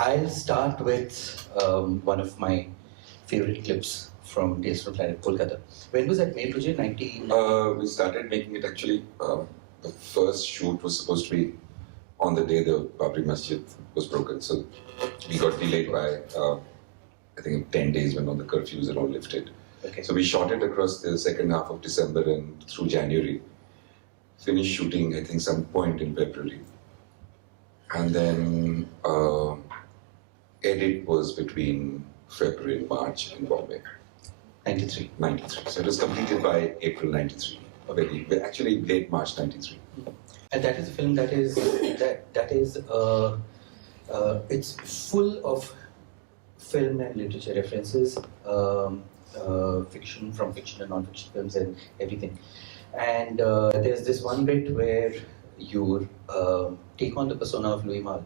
I'll start with one of my favorite clips from Tales from Planet Kolkata. When was that made, Ruchir? 19... We started making it actually. The first shoot was supposed to be on the day the Babri Masjid was broken, so we got delayed by I think 10 days when all the curfews are all lifted. Okay. So we shot it across the second half of December and through January. Finished shooting, I think, some point in February. And then edit was between February and March in Bombay. 93. 93. So it was completed by April 93. Actually, late March 93. And that is a film that is it's full of film and literature references, fiction and non-fiction films and everything. And there's this one bit where you take on the persona of Louis Malle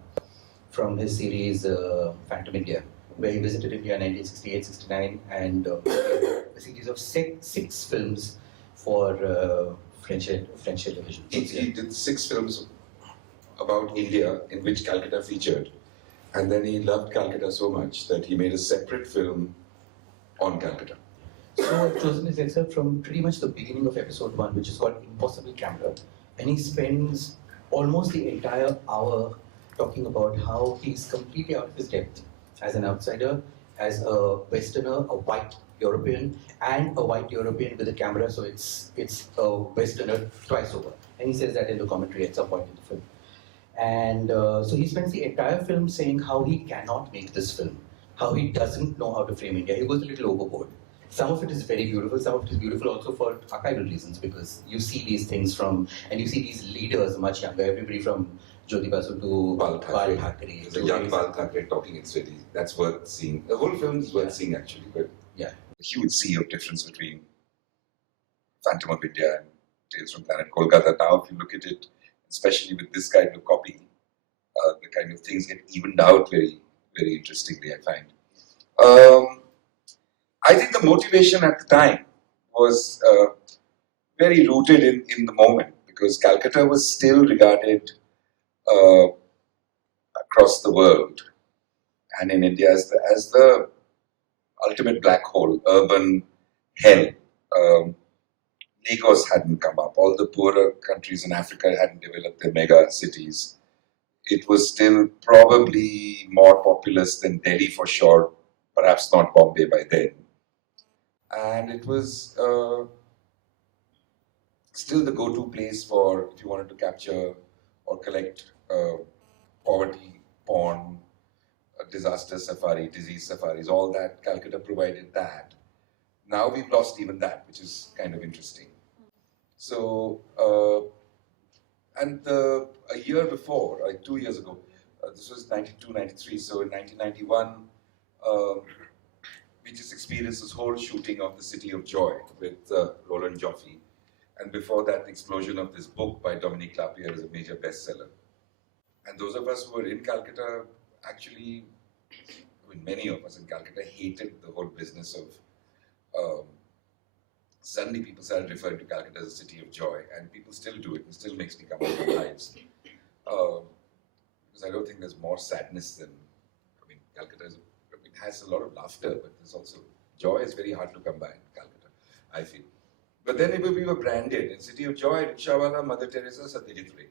from his series Phantom India, where he visited India in 1968-69 and a series of six films for French television. He did 6 films about India in which Calcutta featured, and then he loved Calcutta so much that he made a separate film on Calcutta. So I've chosen this excerpt from pretty much the beginning of episode 1, which is called Impossible Camera, and he spends almost the entire hour talking about how he's completely out of his depth as an outsider, as a Westerner, a white European, and a white European with a camera, so it's a Westerner twice over. And he says that in the commentary at some point in the film. And so he spends the entire film saying how he cannot make this film, how he doesn't know how to frame India. He goes a little overboard. Some of it is very beautiful, some of it is beautiful also for archival reasons, because you see these things and you see these leaders much younger, everybody from Jyoti Basu to Bal Thackeray. The young Bal Thackeray talking, that's worth seeing. The whole film is worth seeing actually, but yeah, a huge sea of difference between Phantom of India and Tales from Planet Kolkata. Now if you look at it, especially with this kind of copy, the kind of things get evened out very, very interestingly, I find. I think the motivation at the time was very rooted in the moment, because Calcutta was still regarded across the world and in India as the ultimate black hole, urban hell. Lagos hadn't come up. All the poorer countries in Africa hadn't developed their mega cities. It was still probably more populous than Delhi for sure, perhaps not Bombay by then. And it was still the go-to place for if you wanted to capture or collect poverty, porn, disaster safari, disease safaris, all that. Calcutta provided that. Now we've lost even that, which is kind of interesting. So, a year before, like 2 years ago, this was 92, 93, so in 1991, we just experienced this whole shooting of The City of Joy with Roland Joffé. And before that, the explosion of this book by Dominique Lapierre is a major bestseller. And those of us who were in Calcutta, actually, many of us in Calcutta hated the whole business of suddenly people started referring to Calcutta as a city of joy, and people still do it. It still makes me come out of my lives. Because I don't think there's more sadness than, Calcutta has a lot of laughter, but there's also joy is very hard to come by in Calcutta, I feel. But then we were branded in City of Joy, Rickshawala, Mother Teresa, Satyajit Ray.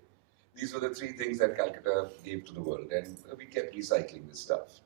These were the 3 things that Calcutta gave to the world, and we kept recycling this stuff.